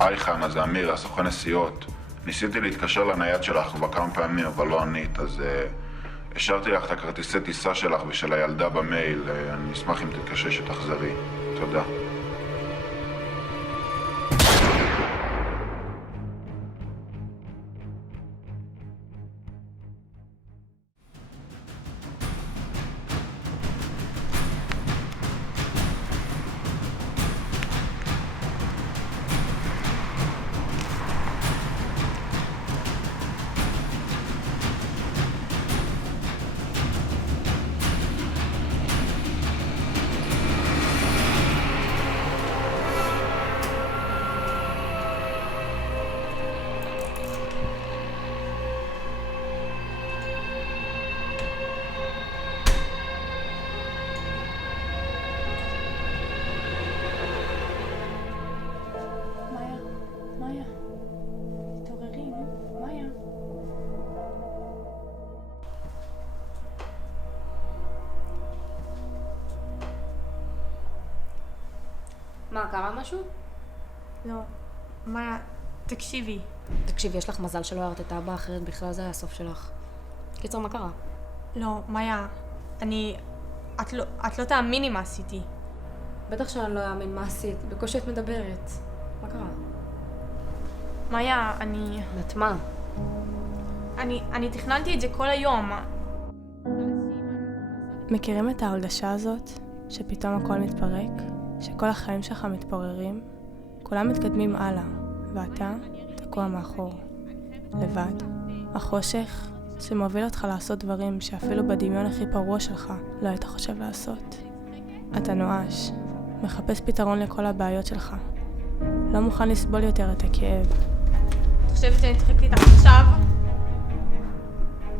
היי חנה, זה אמיר, הסוכן נסיעות. ניסיתי להתקשר לנייד שלך כבר כמה פעמים, אבל לא ענית, אז השארתי לך את הכרטיסי טיסה שלך ושל הילדה במייל. אני אשמח אם תתקשר שתחזרי. תודה. מה, קרה משהו? לא. מאיה, תקשיבי. תקשיבי, יש לך מזל שלא הערת את אבא, אחרת בכלל זה היה הסוף שלך. קיצר, מה קרה? לא, מאיה, את לא תאמיני מה עשיתי. בטח שאני לא אאמין מה עשית, בקושי את מדברת. מה קרה? מאיה, את מה? אני תכננתי את זה כל היום. מכירים את ההרגשה הזאת? שפתאום הכל מתפרק? שכל החיים שלך מתפוררים? כולם מתקדמים הלאה, ואתה תקוע מאחור. לבד. החושך שמוביל אותך לעשות דברים שאפילו בדמיון הכי פרוע שלך לא היית חושב לעשות. אתה נואש, מחפש פתרון לכל הבעיות שלך. לא מוכן לסבול יותר את הכאב. את חושבת שאני צוחקת איתך עכשיו?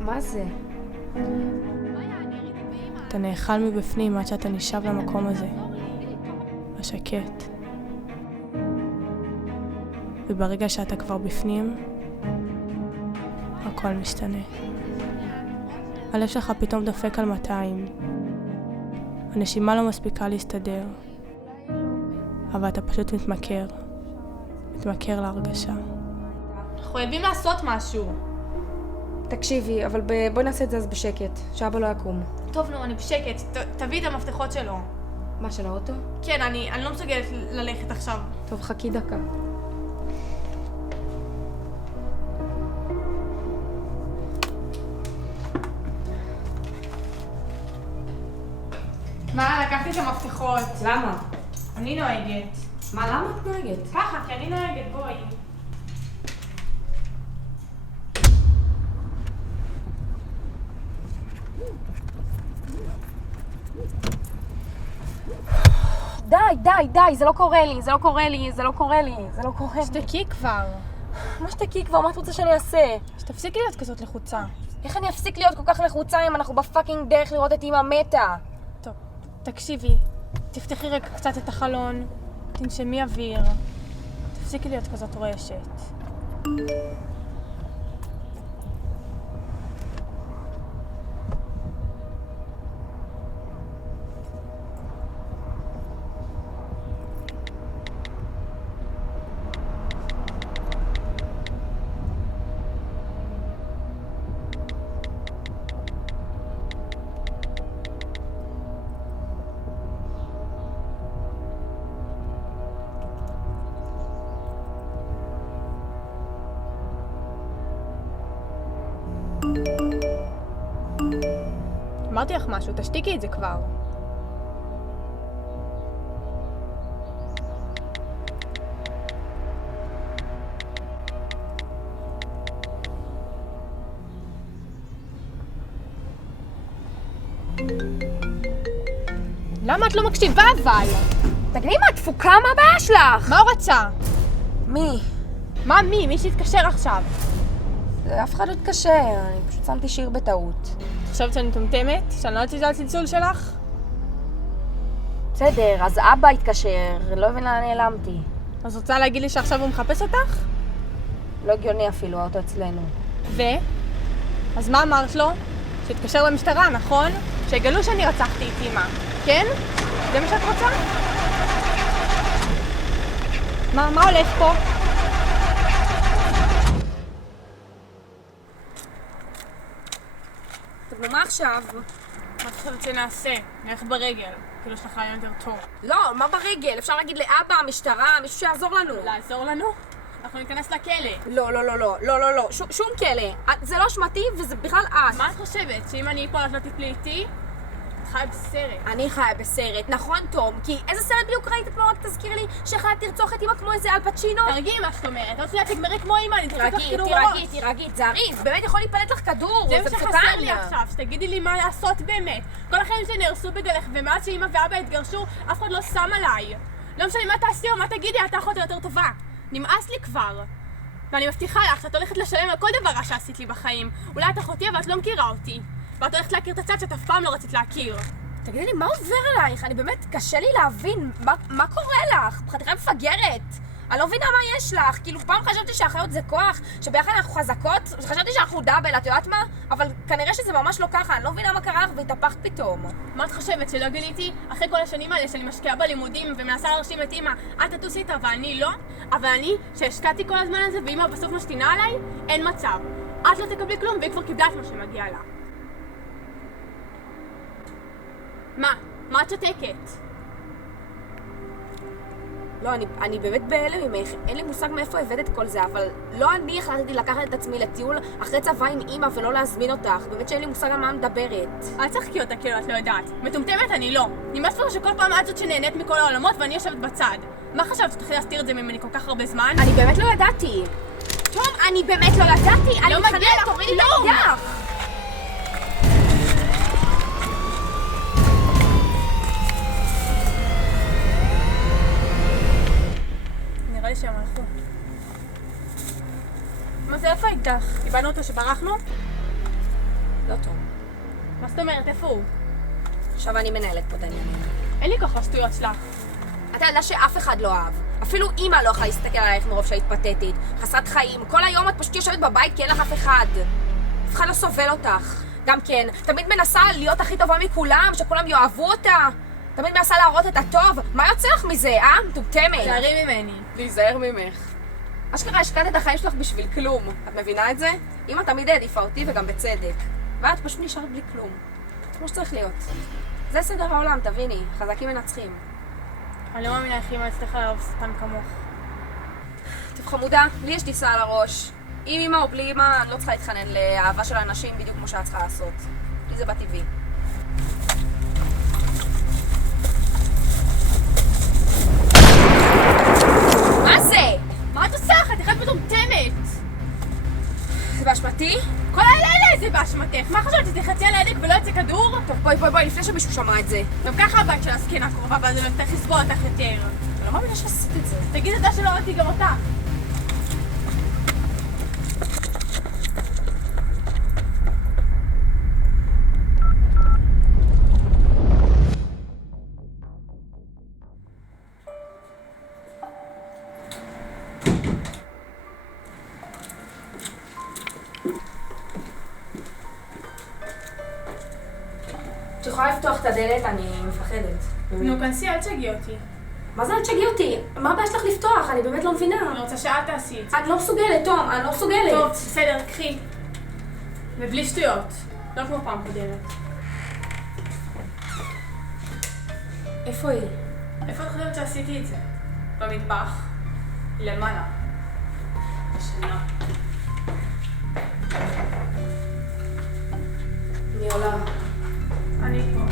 מה זה? אתה נאכל מבפנים עד שאתה נשאב למקום הזה. השקט. וברגע שאתה כבר בפנים, הכל משתנה. הלב שלך פתאום דופק על 200. הנשימה לא מספיקה להסתדר. אבל אתה פשוט מתמכר להרגשה. אנחנו חייבים לעשות משהו. תקשיבי, אבל בואי נעשה את זה אז בשקט, שאבא לא יקום. טוב, נו, אני בשקט. תביא את המפתחות שלו. מה, של האוטו? כן, אני לא מסוגלת ללכת עכשיו. טוב, חכי דקה. מה, לקחתי את המפתחות. למה? אני נוהגת. מה, למה את נוהגת? ככה, כי אני נוהגת, בואי. די, זה לא קורה לי. שתקי כבר. מה שתקי כבר? מה את רוצה שאני אעשה? שתפסיקי להיות כזאת לחוצה. איך אני אפסיק להיות כל כך לחוצה אם אנחנו בפאקינג דרך לראות את אמא מתה? טוב, תקשיבי. תפתחי רק קצת את החלון. תנשמי אוויר. תפסיקי להיות כזאת רועשת. אמרתי לך משהו, תשתיקי את זה כבר. למה את לא מקשיבה אבל? תגידי מה, תפוקה? מה הבעיה שלך? מה הוא רצה? מי? מה מי? מי שהתקשר עכשיו? אף אחד לא התקשר, אני פשוט שמתי שיר בטעות. את חושבת שאני מטומטמת? שאני לא יודעת על הצלצול שלך? בסדר, אז אבא התקשר, לא מבין לאן נעלמתי. אז רוצה להגיד לי שעכשיו הוא מחפש אותך? לא הגיוני אפילו, האוטו אצלנו. אז מה אמרת לו? שהתקשר למשטרה, נכון? שיגלו שאני רצחתי את אמא, כן? זה מה שאת רוצה? מה הולך פה? עכשיו? מה את חושבת שנעשה? נלך ברגל. כאילו יש לך רעיון יותר טוב. לא, מה ברגל? אפשר להגיד לאבא, המשטרה, מישהו שיעזור לנו. לעזור לנו? אנחנו ניכנס לכלא. לא, שום כלא. זה לא אשמתי וזה בכלל את. מה את חושבת? שאם אני אפול את לא תפלי איתי? את חיה בסרט. אני חיה בסרט, נכון תום? כי איזה סרט בדיוק ראית אתמול? רק תזכירי לי שהחלטת תרצוח את אמא כמו איזה אל פצ'ינו? תרגיעי מה שאת אומרת. לא תדעת, תגמרי כמו אמא, אני תרצח לך כדור בראש. תירגעי, תזהרי, זה באמת יכול להיפלט לך כדור, זה מה מסוכן. שחסר לי עכשיו, שתגידי לי מה לעשות באמת. כל החיים שלי נהרסו בגללך, ומאז שאמא ואבא התגרשו, אף אחד לא שם עליי. לא משנה מה תעשי או מה תגידי, את האחות היותר טובה. נמאס לי כבר. ואני מבטיחה לך שאת הולכת לשלם על כל דבר רע שעשית לי בחיים. אולי את אחותי, אבל את לא מכירה אותי. ואת הולכת להכיר את הצד שאת אף פעם לא רצית להכיר. תגידי לי, מה עובר עלייך? אני באמת, קשה לי להבין מה קורה לך? חתיכה מפגרת. אני לא מבינה מה יש לך. כאילו, פעם חשבתי שהאחיות זה כוח, שביחד אנחנו חזקות, חשבתי שאנחנו דאבל, את יודעת מה? אבל כנראה שזה ממש לא ככה, אני לא מבינה מה קרה לך והתהפכת פתאום. מה את חושבת, שלא גיליתי? אחרי כל השנים האלה שאני משקיעה בלימודים ומנסה להרשים את אמא, את תטוסי איתה ואני לא? אבל אני, שהשקעתי כל הזמן הזה ואמא בסוף משתינה עליי, אין מצב. את לא תקבלי כלום והיא כבר קיבלה את מה שמגיע לה. מה את שותקת? לא, אני באמת בהלם ממך. אין לי מושג מאיפה הבאת את כל זה, אבל לא אני החלטתי לקחת את עצמי לטיול אחרי צבא עם אמא ולא להזמין אותך. באמת שאין לי מושג על מה מדברת. אל תשחקי אותה כאילו את לא יודעת. מטומטמת אני לא. נמאס כבר שכל פעם את זאת שנהנית מכל העולמות ואני יושבת בצד. מה חשבת שתתחיל להסתיר את זה ממני כל כך הרבה זמן? אני באמת לא ידעתי. תום, אני באמת לא ידעתי. לא מגיע לך תורידי כלום. את הידך. נראה לי שהם הלכו. מה זה, איפה האקדח? קיבלנו אותו שברחנו? לא טוב. מה זאת אומרת, איפה הוא? עכשיו אני מנהלת פה את העניינים. אין לי כוח לשטויות שלך. אתה יודע שאף אחד לא אהב. אפילו אמא לא יכולה להסתכל עלייך מרוב שהיית פתטית. חסרת חיים. כל היום את פשוט יושבת בבית כי אין לך אף אחד. אף אחד לא סובל אותך. גם כן, תמיד מנסה להיות הכי טובה מכולם, שכולם יאהבו אותה. תמיד מנסה להראות את הטוב. מה יוצא לך מזה, מטומטמת? תזהרי ממני. להיזהר ממך. אשכרה השקעת את החיים שלך בשביל כלום. את מבינה את זה? אמא תמיד העדיפה אותי וגם בצדק. ואת פשוט נשארת בלי כלום. כמו שצריך להיות. זה סדר העולם, תביני. חזקים מנצחים. אני לא מאמינה איך אמא הצליחה לאהוב שטן כמוך. טוב חמודה, לי יש טיסה על הראש. עם אמא או בלי אמא, אני לא צריכה להתחנן לאהבה של אנשים בדיוק כמו שאת צריכה לעשות. לי זה בטבעי. מה זה? מה את עושה? חתיכת מטומטמת! זה באשמתי? כל הלילה זה באשמתך. מה חשבת שתלחצי על ההדק ולא יצא כדור? טוב בואי, לפני שמישהו שמע את זה. גם ככה הבת של הזקנה קרובה ואז אני לא לסבול אותך יותר. אני לא מאמינה שעשית את זה. תגיד אתה שלא ראיתי גם אותה. את יכולה לפתוח את הדלת? אני מפחדת. נו, כנסי, אל תשגעי אותי. מה זה אל תשגעי אותי? מה הבעיה שלך לפתוח? אני באמת לא מבינה. אני רוצה שאת תעשי את זה. את לא מסוגלת, תום, אני לא מסוגלת. טוב, בסדר, קחי. ובלי שטויות. לא כמו פעם קודמת. איפה היא? איפה את חושבת שעשיתי את זה? במטבח. למעלה. בשינה. מי עולה? אני פה.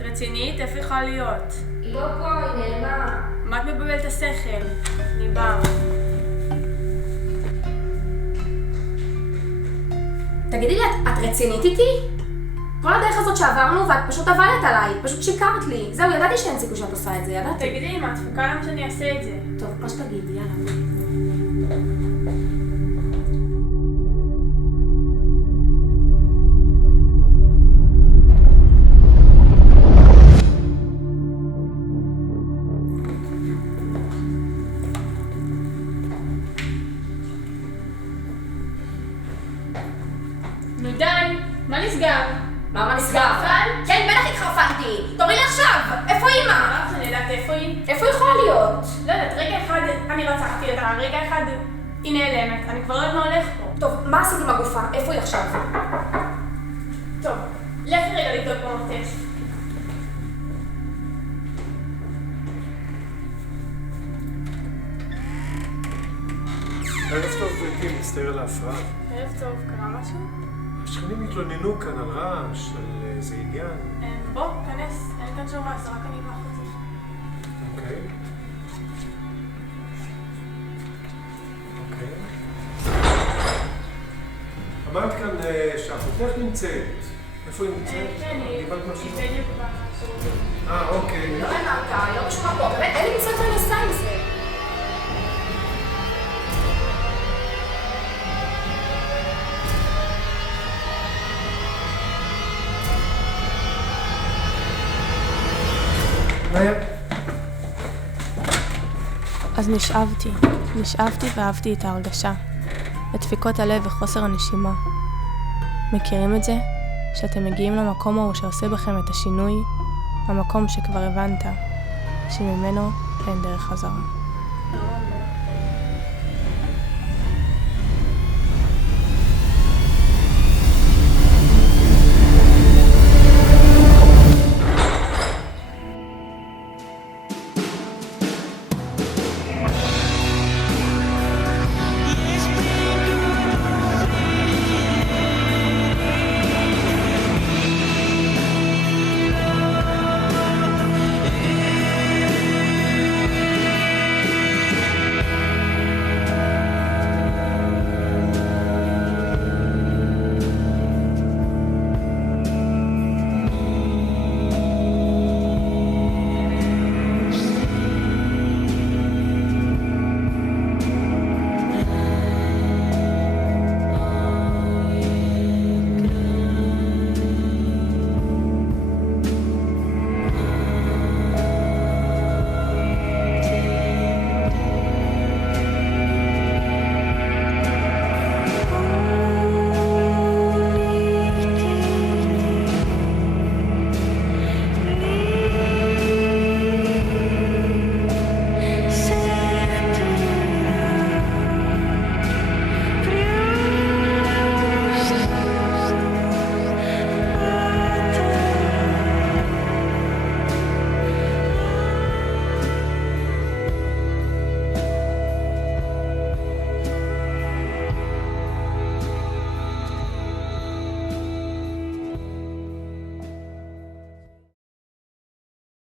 רצינית? איפה יכולה להיות? היא לא פה, היא נעלמה. מה את מבלבלת את השכל? אני באה. תגידי לי, את רצינית איתי? כל הדרך הזאת שעברנו ואת פשוט עבדת עליי, פשוט שיקרת לי. זהו, ידעתי שאין סיכוי שאת עושה את זה, ידעתי. תגידי לי, מה את תפוקה למה שאני אעשה את זה? טוב, מה שתגידי, יאללה. יודעת, רגע אחד אני רצחתי אותה, רגע אחד היא נעלמת, אני כבר לא יודעת מה הולך פה. טוב, מה עשית עם הגופה? איפה היא עכשיו? טוב, לכי רגע לבדוק במרתף. ערב טוב גברתי, מצטער על ההפרעה. ערב טוב, קרה משהו? השכנים התלוננו כאן על רעש, על איזה עניין. בוא, כנס, אין כאן שום רעש, רק אני אמח אותי. אוקיי. אוקיי. אמרת כאן שאחותך נמצאת. איפה היא נמצאת? כן, קיבלת משהו? היא בדיוק בשירותים. אוקיי. לא אמרת, לא בשום מקום, באמת, אין לי מצוות מה אני עושה עם זה. אז נשאבתי ואהבתי את ההרגשה, את דפיקות הלב וחוסר הנשימה. מכירים את זה? שאתם מגיעים למקום ההוא שעושה בכם את השינוי, המקום שכבר הבנת, שממנו אין דרך חזרה.